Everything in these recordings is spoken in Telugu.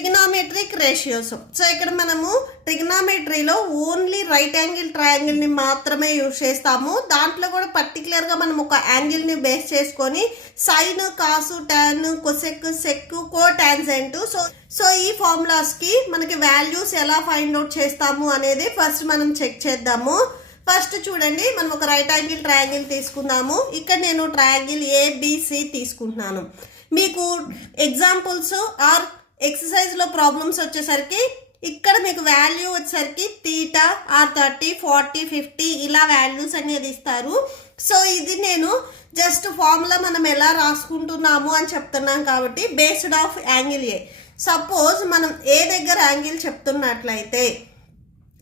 Trigonometric ratios. సో ఇక్కడ మనము ట్రిగ్నామెట్రీలో ఓన్లీ రైట్ యాంగిల్ ట్రయాంగిల్ని మాత్రమే యూజ్ చేస్తాము. దాంట్లో కూడా పర్టికులర్గా మనం ఒక యాంగిల్ని బేస్ చేసుకొని సైన్, కాసు, టాన్, కొసెక్, సెక్, కో టాంజెంట్. సో ఈ ఫార్ములాస్కి మనకి వాల్యూస్ ఎలా ఫైండ్ అవుట్ చేస్తాము అనేది ఫస్ట్ మనం చెక్ చేద్దాము. ఫస్ట్ చూడండి, మనం ఒక రైట్ యాంగిల్ ట్రయాంగిల్ తీసుకుందాము. ఇక్కడ నేను ట్రయాంగిల్ ఏబిసి తీసుకుంటున్నాను. మీకు ఎగ్జాంపుల్స్ ఆర్ ఎక్సర్సైజ్లో ప్రాబ్లమ్స్ వచ్చేసరికి ఇక్కడ మీకు వాల్యూ వచ్చేసరికి తీటా ఆర్ 30, 40, 50 ఇలా వాల్యూస్ అనేది ఇస్తారు. సో ఇది నేను జస్ట్ ఫార్ములా మనం ఎలా రాసుకుంటున్నాము అని చెప్తున్నాం కాబట్టి based of angle A. Suppose మనం ఏ దగ్గర యాంగిల్ చెప్తున్నట్లయితే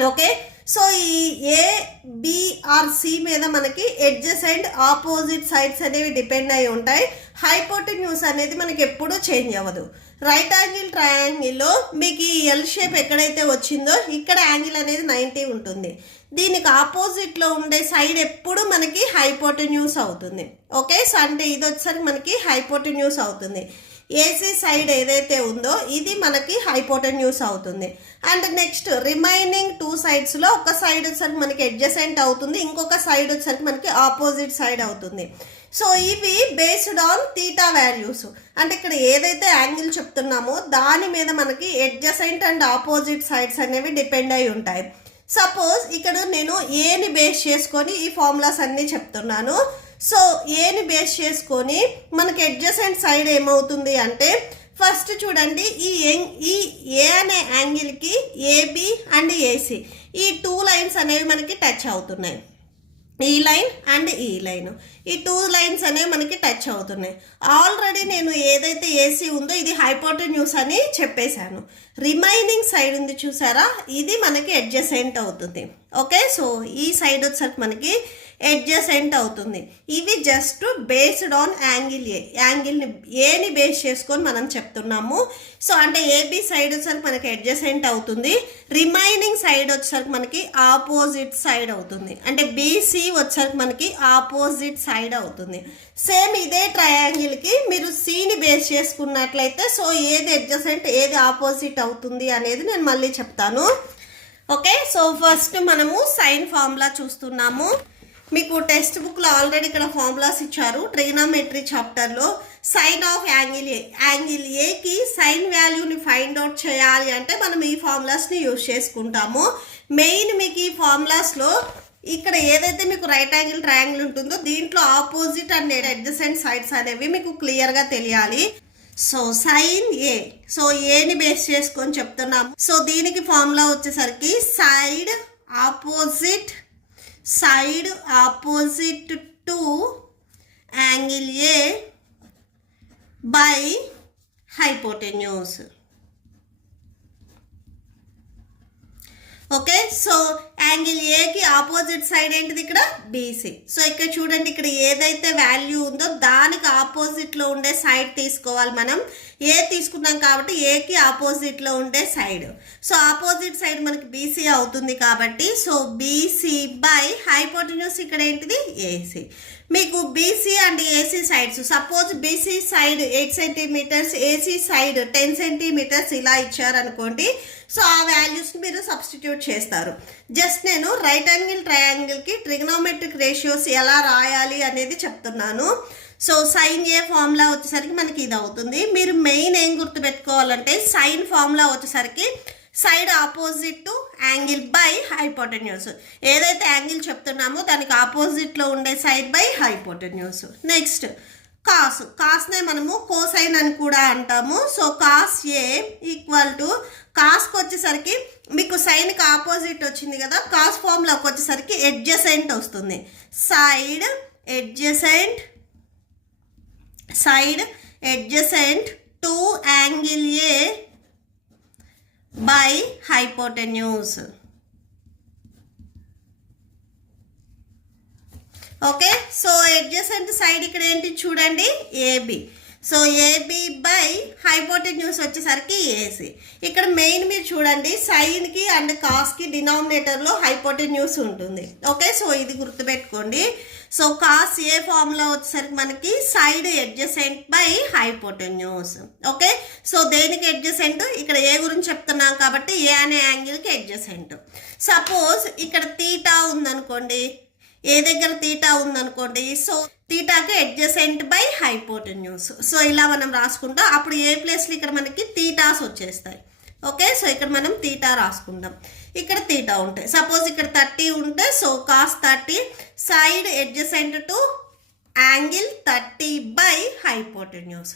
ఓకే, సో ఈ ఏబిఆర్సి మీద మనకి ఎడ్జెస్ అండ్ ఆపోజిట్ సైడ్స్ అనేవి డిపెండ్ అయి ఉంటాయి. హైపోటెన్యూస్ అనేది మనకి ఎప్పుడూ చేంజ్ అవ్వదు. రైట్ యాంగిల్ ట్రయాంగిల్లో మీకు ఈ ఎల్ షేప్ ఎక్కడైతే వచ్చిందో ఇక్కడ యాంగిల్ అనేది 90 ఉంటుంది. దీనికి ఆపోజిట్లో ఉండే సైడ్ ఎప్పుడు మనకి హైపోటెన్యూస్ అవుతుంది. ఓకే, సో అంటే ఇది వచ్చేసరికి మనకి హైపోటెన్యూస్ అవుతుంది. ఏసీ సైడ్ ఏదైతే ఉందో ఇది మనకి హైపోటెన్యూస్ అవుతుంది. అండ్ నెక్స్ట్ రిమైనింగ్ 2 సైడ్స్లో ఒక సైడ్ వచ్చేసరికి మనకి అడ్జసెంట్ అవుతుంది, ఇంకొక సైడ్ వచ్చేసరికి మనకి ఆపోజిట్ సైడ్ అవుతుంది. సో ఇవి బేస్డ్ ఆన్ తీటా వాల్యూస్. అంటే ఇక్కడ ఏదైతే యాంగిల్ చెప్తున్నామో దాని మీద మనకి అడ్జసెంట్ అండ్ ఆపోజిట్ సైడ్స్ అనేవి డిపెండ్ అయి ఉంటాయి. సపోజ్ ఇక్కడ నేను ఏని బేస్ చేసుకొని ఈ ఫార్ములాస్ అన్నీ చెప్తున్నాను. సో ఏని బేస్ చేసుకొని మనకి అడ్జసెంట్ సైడ్ ఏమవుతుంది అంటే ఫస్ట్ చూడండి, ఈ ఏ అనే యాంగిల్కి ఏబి అండ్ ఏసి ఈ 2 లైన్స్ అనేవి మనకి టచ్ అవుతున్నాయి. ఈ లైన్ అండ్ ఈ లైన్, ఈ 2 లైన్స్ అనేవి మనకి టచ్ అవుతున్నాయి. ఆల్రెడీ నేను ఏదైతే ఏసీ ఉందో ఇది హైపోటెన్యూస్ అని చెప్పేశాను. రిమైనింగ్ సైడ్ ఉంది చూసారా, ఇది మనకి అడ్జసెంట్ అవుతుంది. ఓకే, సో ఈ సైడ్ వచ్చేసరికి మనకి అడ్జసెంట్ అవుతుంది. ఇవి just based on angle A, యాంగిల్ని ఏని బేస్ చేసుకొని మనం చెప్తున్నాము. సో అంటే ఏబి సైడ్ వచ్చేసరికి మనకి అడ్జసెంట్ అవుతుంది, రిమైనింగ్ సైడ్ వచ్చేసరికి మనకి ఆపోజిట్ సైడ్ అవుతుంది. అంటే బీసీ వచ్చేసరికి మనకి ఆపోజిట్ సైడ్ అవుతుంది. సేమ్ ఇదే ట్రయాంగిల్కి మీరు సిని బేస్ చేసుకున్నట్లయితే సో ఏది అడ్జసెంట్ ఏది ఆపోజిట్ అవుతుంది అనేది నేను మళ్ళీ చెప్తాను. ఓకే, సో ఫస్ట్ మనము సైన్ ఫార్ములా చూస్తున్నాము. మీకు టెక్స్ట్ బుక్లో ఆల్రెడీ ఇక్కడ ఫార్ములాస్ ఇచ్చారు. ట్రిగ్నామెట్రీ చాప్టర్లో sine of angle A, angle ఏకి సైన్ వాల్యూని ఫైండ్ అవుట్ చేయాలి అంటే మనం ఈ ఫార్ములాస్ని యూజ్ చేసుకుంటాము. మెయిన్ మీకు ఈ ఫార్ములాస్లో ఇక్కడ ఏదైతే మీకు రైట్ యాంగిల్ ట్రయాంగిల్ ఉంటుందో దీంట్లో ఆపోజిట్ అండ్ అడ్జసెంట్ సైడ్స్ అనేవి మీకు క్లియర్గా తెలియాలి. సో సైన్ ఏ, సో ఏని బేస్ చేసుకొని చెప్తున్నాము. సో దీనికి ఫార్ములా వచ్చేసరికి side opposite to angle A by hypotenuse. Okay, so angle ఏకి ఆపోజిట్ సైడ్ ఏంటిది ఇక్కడ బీసీ. సో ఇక్కడ చూడండి, ఇక్కడ ఏదైతే వాల్యూ ఉందో దానికి ఆపోజిట్లో ఉండే సైడ్ తీసుకోవాలి. మనం ఏ తీసుకున్నాం కాబట్టి ఏకి ఆపోజిట్లో ఉండే సైడ్. సో ఆపోజిట్ సైడ్ మనకి బీసీ అవుతుంది కాబట్టి సో బీసీ బై హైపోటెన్యూస్ ఇక్కడ ఏంటిది ఏసీ. మీకు BC and AC sides, suppose BC side 8 centimetres, AC side 10 centimetres ఇలా ఇచ్చారనుకోండి. సో ఆ వాల్యూస్ని మీరు సబ్స్టిట్యూట్ చేస్తారు. జస్ట్ నేను రైట్ యాంగిల్ ట్రయాంగిల్కి ట్రిగ్నామెట్రిక్ రేషియోస్ ఎలా రాయాలి అనేది చెప్తున్నాను. సో సైన్ ఏ ఫార్ములా వచ్చేసరికి మనకి ఇది అవుతుంది. మీరు మెయిన్ ఏం గుర్తుపెట్టుకోవాలంటే సైన్ ఫార్ములా వచ్చేసరికి side opposite to angle by hypotenuse. ఏదైతే యాంగిల్ చెప్తున్నామో దానికి ఆపోజిట్లో ఉండే సైడ్ బై హైపోటెన్యూస్. నెక్స్ట్ కాస్నే మనము కోసైన్ అని కూడా అంటాము. So cos A equal to కాస్కి వచ్చేసరికి మీకు సైన్కి ఆపోజిట్ వచ్చింది కదా, కాస్ ఫార్ములాకి వచ్చేసరికి అడ్జసెంట్ వస్తుంది. Side adjacent to angle A by hypotenuse. Okay, so adjacent side ఇక్కడ ఏంటి చూడండి AB. So AB by hypotenuse వచ్చేసరికి ఏసీ. ఇక్కడ మెయిన్ మీరు చూడండి సైన్కి అండ్ కాస్కి డినామినేటర్లో హైపోటెన్యూస్ ఉంటుంది. ఓకే, సో ఇది గుర్తుపెట్టుకోండి. సో కాస్ ఏ ఫార్ములా వచ్చేసరికి మనకి side adjacent by hypotenuse. Okay, so దేనికి అడ్జసెంట్ ఇక్కడ ఏ గురించి చెప్తున్నాం కాబట్టి ఏ అనే యాంగిల్కి అడ్జసెంట్. సపోజ్ ఇక్కడ తీటా ఉందనుకోండి, ఏ దగ్గర తీటా ఉందనుకోండి, సో తీటాకి అడ్జసెంట్ బై హైపోటెన్యూస్. సో ఇలా మనం రాసుకుంటాం. అప్పుడు ఏ ప్లేస్లో ఇక్కడ మనకి తీటాస్ వచ్చేస్తాయి. ఓకే, సో ఇక్కడ మనం తీటా రాసుకుంటాం. ఇక్కడ తీటా ఉంటాయి. సపోజ్ ఇక్కడ 30 ఉంటే so cos 30 side adjacent to angle 30 by hypotenuse.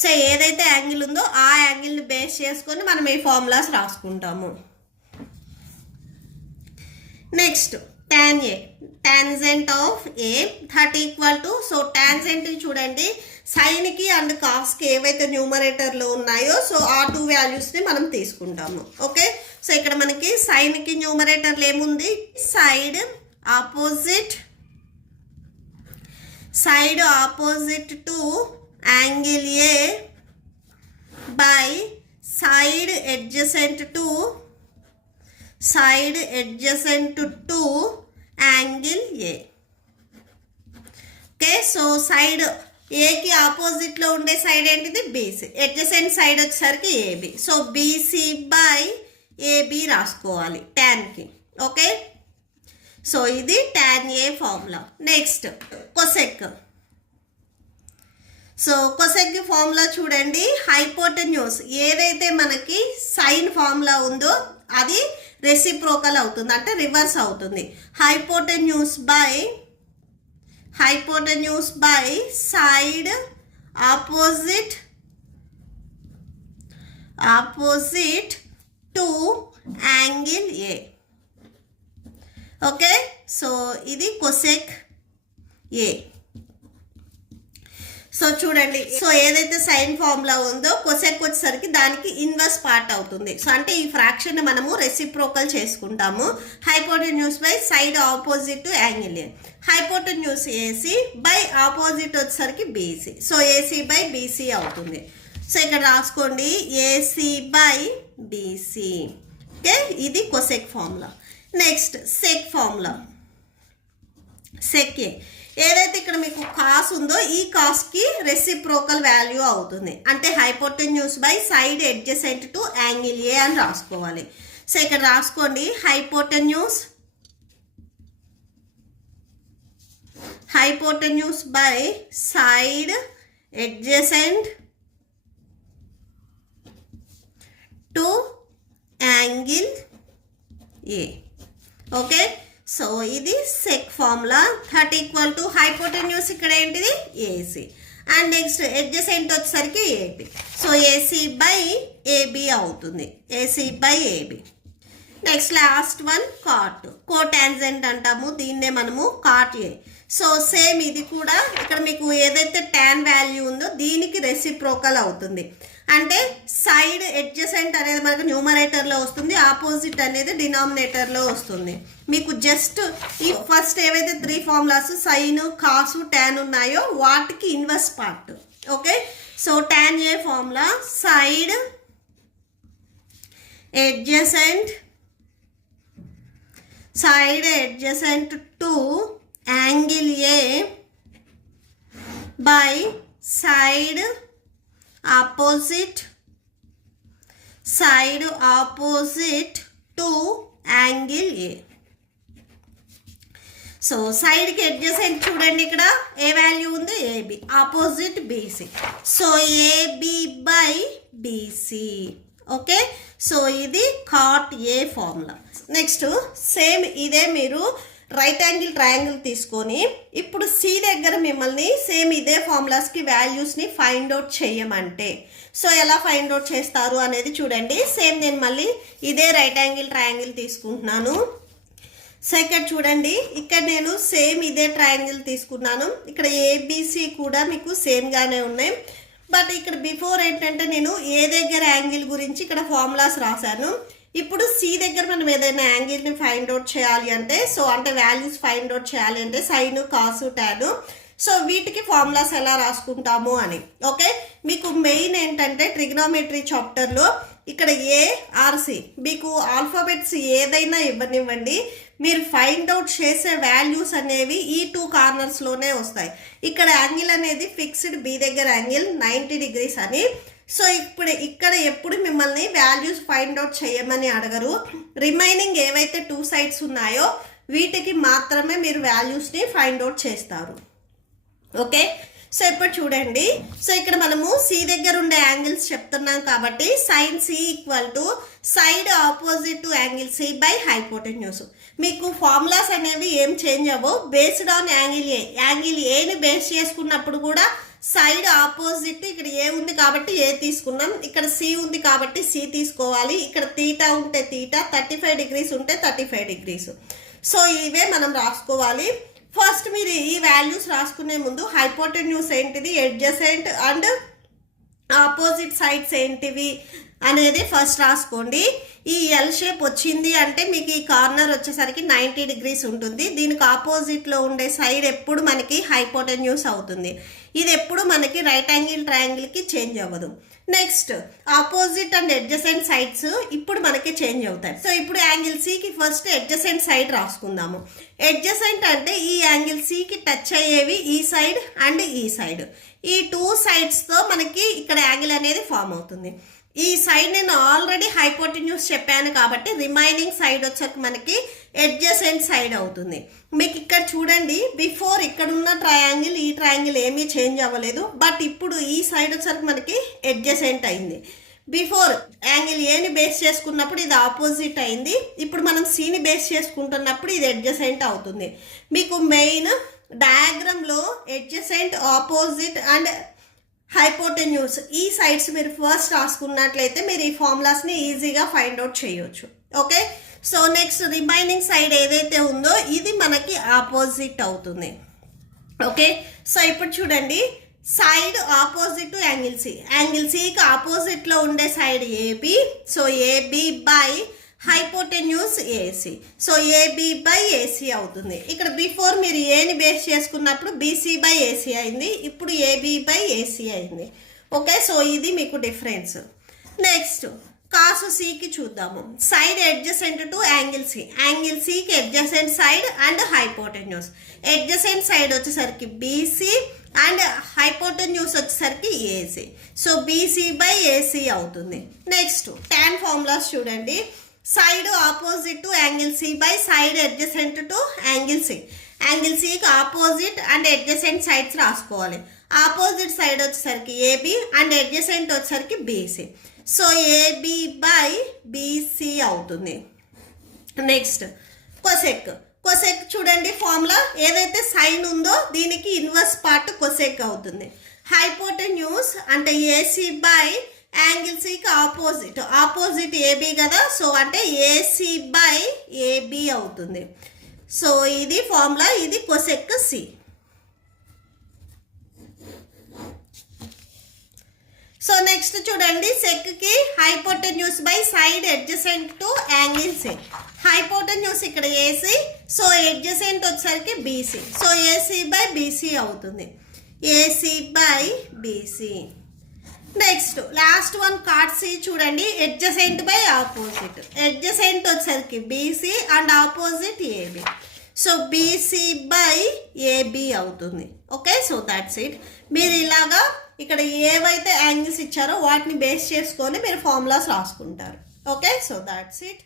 So ఏదైతే యాంగిల్ ఉందో ఆ యాంగిల్ని బేస్ చేసుకొని మనం ఈ ఫార్ములాస్ రాసుకుంటాము. Next tan A, tangent of A that equal to, so tangent చూడండి సైన్కి అండ్ కాస్కి ఏవైతే న్యూమరేటర్లో ఉన్నాయో సో ఆ 2 వాల్యూస్ని మనం తీసుకుంటాము. ఓకే, సో ఇక్కడ మనకి సైన్కి న్యూమరేటర్లో ఏముంది, side opposite to angle A by side adjacent to angle A. Okay, so side ఏకి ఆపోజిట్లో ఉండే సైడ్ ఏంటిది, బీసీ. అడ్జసెంట్ సైడ్ వచ్చేసరికి AB. So BC by AB రాసుకోవాలి టాన్కి. ఓకే, సో ఇది tan A formula. Next cosec. So cosec formula చూడండి, హైపోటెన్యూస్ ఏదైతే మనకి సైన్ ఫార్ములా ఉందో అది రెసిప్రోకల్ అవుతుంది, అంటే రివర్స్ అవుతుంది. Hypotenuse by side opposite to angle A. Okay, so ఇది కొసెక్ ఏ. సో చూడండి, సో ఏదైతే సైన్ ఫార్ములా ఉందో కొసెక్ వచ్చేసరికి దానికి ఇన్వర్స్ పార్ట్ అవుతుంది. సో అంటే ఈ ఫ్రాక్షన్ మనము రెసిప్రోకల్ చేసుకుంటాము. Hypotenuse by side opposite to angle A, hypotenuse AC by opposite వచ్చేసరికి BC. So AC by BC అవుతుంది. సో ఇక్కడ రాసుకోండి ఏసీ బై బీసీ. ఓకే, ఇది cosec formula. Next sec formula. Sec A ఏదైతే ఇక్కడ మీకు కాస్ ఉందో ఈ కాస్కి రెసిప్రోకల్ వాల్యూ అవుతుంది, అంటే hypotenuse by side adjacent to angle A అని రాసుకోవాలి. సో ఇక్కడ రాసుకోండి hypotenuse by side adjacent to angle A. Okay, so ఇది sec formula. That equal to hypotenuse ఇక్కడ ఏంటిది ఏసీ అండ్ నెక్స్ట్ అడ్జసెంట్ వచ్చేసరికి AB. So AC by AB అవుతుంది, AC by AB. Next last one cotangent అంటాము, దీన్నే మనము కాట్ ఏ. సో సేమ్ ఇది కూడా ఇక్కడ మీకు ఏదైతే టాన్ వాల్యూ ఉందో దీనికి రెసిప్రోకల్ అవుతుంది, అంటే సైడ్ అడ్జసెంట్ అనేది మనకు న్యూమరేటర్లో వస్తుంది, ఆపోజిట్ అనేది డినామినేటర్లో వస్తుంది. మీకు జస్ట్ ఈ ఫస్ట్ ఏవైతే 3 ఫార్ములాస్ సైన్ కాసు టాన్ ఉన్నాయో వాటికి inverse part. Okay, so tan A formula side adjacent to angle A by side opposite to angle A. So సైడ్కి అడ్జసెంట్ చూడండి ఇక్కడ ఏ వాల్యూ ఉంది, AB, opposite BC. So AB by BC. Okay, so ఇది cot A formula. Next same ఇదే మీరు రైట్ యాంగిల్ ట్రయాంగిల్ తీసుకొని ఇప్పుడు సి దగ్గర మిమ్మల్ని సేమ్ ఇదే ఫార్ములాస్కి వాల్యూస్ని ఫైండ్ అవుట్ చేయమంటే సో ఎలా ఫైండ్ అవుట్ చేస్తారు అనేది చూడండి. సేమ్ నేను మళ్ళీ ఇదే రైట్ యాంగిల్ ట్రయాంగిల్ తీసుకుంటున్నాను. సో ఇక్కడ చూడండి, ఇక్కడ నేను సేమ్ ఇదే ట్రయాంగిల్ తీసుకున్నాను. ఇక్కడ ఏబిసి కూడా మీకు సేమ్గానే ఉన్నాయి. బట్ ఇక్కడ బిఫోర్ ఏంటంటే నేను ఏ దగ్గర యాంగిల్ గురించి ఇక్కడ ఫార్ములాస్ రాశాను. ఇప్పుడు సి దగ్గర మనం ఏదైనా యాంగిల్ని ఫైండ్ అవుట్ చేయాలి అంటే సో అంటే వాల్యూస్ ఫైండ్ అవుట్ చేయాలి అంటే సైన్ కాసు టాను సో వీటికి ఫార్ములాస్ ఎలా రాసుకుంటాము అని. ఓకే, మీకు మెయిన్ ఏంటంటే ట్రిగ్నోమెట్రీ చాప్టర్లో ఇక్కడ ఏ ఆర్ సి మీకు ఆల్ఫాబెట్స్ ఏదైనా ఇవ్వనివ్వండి, మీరు ఫైండ్ అవుట్ చేసే వాల్యూస్ అనేవి ఈ 2 కార్నర్స్లోనే వస్తాయి. ఇక్కడ యాంగిల్ అనేది ఫిక్స్డ్ బి దగ్గర యాంగిల్ 90 డిగ్రీస్ అని. సో ఇప్పుడు ఇక్కడ ఎప్పుడు మిమ్మల్ని వాల్యూస్ ఫైండ్ అవుట్ చేయమని అడగరు. రిమైనింగ్ ఏవైతే 2 సైడ్స్ ఉన్నాయో వీటికి మాత్రమే మీరు వాల్యూస్ని ఫైండ్ అవుట్ చేస్తారు. ఓకే, సో ఇప్పుడు చూడండి. సో ఇక్కడ మనము సి దగ్గర ఉండే యాంగిల్స్ చెప్తున్నాం కాబట్టి sine C equal to side opposite to angle C by hypotenuse. మీకు ఫార్ములాస్ అనేవి ఏం చేంజ్ అవ్వవు. బేస్డ్ ఆన్ యాంగిల్ ఏని బేస్ చేసుకున్నప్పుడు కూడా సైడ్ ఆపోజిట్ ఇక్కడ ఏ ఉంది కాబట్టి ఏ తీసుకున్నాం, ఇక్కడ సి ఉంది కాబట్టి సి తీసుకోవాలి, ఇక్కడ తీటా ఉంటే తీటా, 35 డిగ్రీస్ ఉంటే 35 డిగ్రీస్. సో ఇవే మనం రాసుకోవాలి. ఫస్ట్ మీరు ఈ వాల్యూస్ రాసుకునే ముందు హైపోటెన్యూస్ ఏంటిది, అడ్జసెంట్ అండ్ ఆపోజిట్ సైడ్స్ ఏంటివి అనేది ఫస్ట్ రాసుకోండి. ఈ ఎల్ షేప్ వచ్చింది అంటే మీకు ఈ కార్నర్ వచ్చేసరికి 90 డిగ్రీస్ ఉంటుంది. దీనికి ఆపోజిట్లో ఉండే సైడ్ ఎప్పుడు మనకి హైపోటెన్యూస్ అవుతుంది. ఇది ఎప్పుడు మనకి రైట్ యాంగిల్ ట్రయాంగిల్కి చేంజ్ అవ్వదు. Next opposite and adjacent sides ఇప్పుడు మనకి చేంజ్ అవుతాయి. సో ఇప్పుడు యాంగిల్ సికి ఫస్ట్ అడ్జసెంట్ సైడ్ రాసుకుందాము. అడ్జసెంట్ అంటే ఈ యాంగిల్ సికి టచ్ అయ్యేవి ఈ సైడ్ అండ్ ఈ సైడ్. ఈ 2 సైడ్స్తో మనకి ఇక్కడ యాంగిల్ అనేది ఫామ్ అవుతుంది. ఈ సైడ్ నేను ఆల్రెడీ హైపోటెన్యూస్ చెప్పాను కాబట్టి రిమైనింగ్ సైడ్ వచ్చాక మనకి అడ్జసెంట్ సైడ్ అవుతుంది. మీకు ఇక్కడ చూడండి, బిఫోర్ ఇక్కడ ఉన్న ట్రయాంగిల్ ఈ ట్రయాంగిల్ ఏమీ చేంజ్ అవ్వలేదు, బట్ ఇప్పుడు ఈ సైడ్ వచ్చేసరికి మనకి అడ్జసెంట్ అయింది. బిఫోర్ యాంగిల్ ఏని బేస్ చేసుకున్నప్పుడు ఇది ఆపోజిట్ అయింది, ఇప్పుడు మనం సిని బేస్ చేసుకుంటున్నప్పుడు ఇది అడ్జసెంట్ అవుతుంది. మీకు మెయిన్ డయాగ్రామ్లో అడ్జసెంట్, ఆపోజిట్ అండ్ హైపోటెన్యూస్ ఈ సైడ్స్ మీరు ఫస్ట్ రాసుకున్నట్లయితే మీరు ఈ ఫార్ములాస్ని ఈజీగా ఫైండ్ అవుట్ చేయొచ్చు. Okay, so next remaining side ఏదైతే ఉందో ఇది మనకి ఆపోజిట్ అవుతుంది. ఓకే, సో ఇప్పుడు చూడండి, side opposite to angle C. Angle సికి ఆపోజిట్లో ఉండే side AB. So AB by hypotenuse AC. So AB by AC అవుతుంది. ఇక్కడ బిఫోర్ మీరు ఏని బేస్ చేసుకున్నప్పుడు బీసీ బై ఏసీ అయింది, ఇప్పుడు ఏబి బై ఏసీ అయింది. ఓకే, సో ఇది మీకు డిఫరెన్స్. నెక్స్ట్ కాసు సికి చూద్దాము. Side adjacent to angle C. Angle సికి adjacent side and hypotenuse. Adjacent side వచ్చేసరికి బీసీ అండ్ హైపోటెన్యూస్ వచ్చేసరికి AC. So BC by AC అవుతుంది. నెక్స్ట్ టాన్ ఫార్ములాస్ చూడండి. Side opposite to angle C by side adjacent to angle C. Angle సికి ఆపోజిట్ అండ్ అడ్జసెంట్ సైడ్స్ రాసుకోవాలి. ఆపోజిట్ సైడ్ వచ్చేసరికి ఏబి అండ్ అడ్జసెంట్ వచ్చేసరికి BC. So AB by BC అవుతుంది. Next cosec. కొసెక్ చూడండి, ఫార్ములా ఏదైతే సైన్ ఉందో దీనికి ఇన్వర్స్ పార్ట్ కొసెక్ అవుతుంది. హైపోటెన్యూస్ అంటే ఏసీ బై యాంగిల్ సికి ఆపోజిట్ ఏబి కదా, సో అంటే ఏసీ బై ఏబి అవుతుంది. సో ఇది ఫార్ములా, ఇది కొసెక్ సి. సో నెక్స్ట్ చూడండి, సెక్కి hypotenuse by side adjacent to angle C. Hypotenuse ఇక్కడ ఏసీ, సో అడ్జసెంట్ వచ్చేసరికి BC. So AC by BC అవుతుంది. AC by BC. Next last one card C చూడండి, అడ్జసెంట్ బై ఆపోజిట్. అడ్జసెంట్ వచ్చేసరికి BC and opposite AB. So BC by AB అవుతుంది. Okay, so that's it. మీరు ఇలాగా ఇక్కడ ఏవైతే యాంగిల్స్ ఇచ్చారో వాటిని బేస్ చేసుకొని మీరు ఫార్ములాస్ రాసుకుంటారు. Okay, so that's it.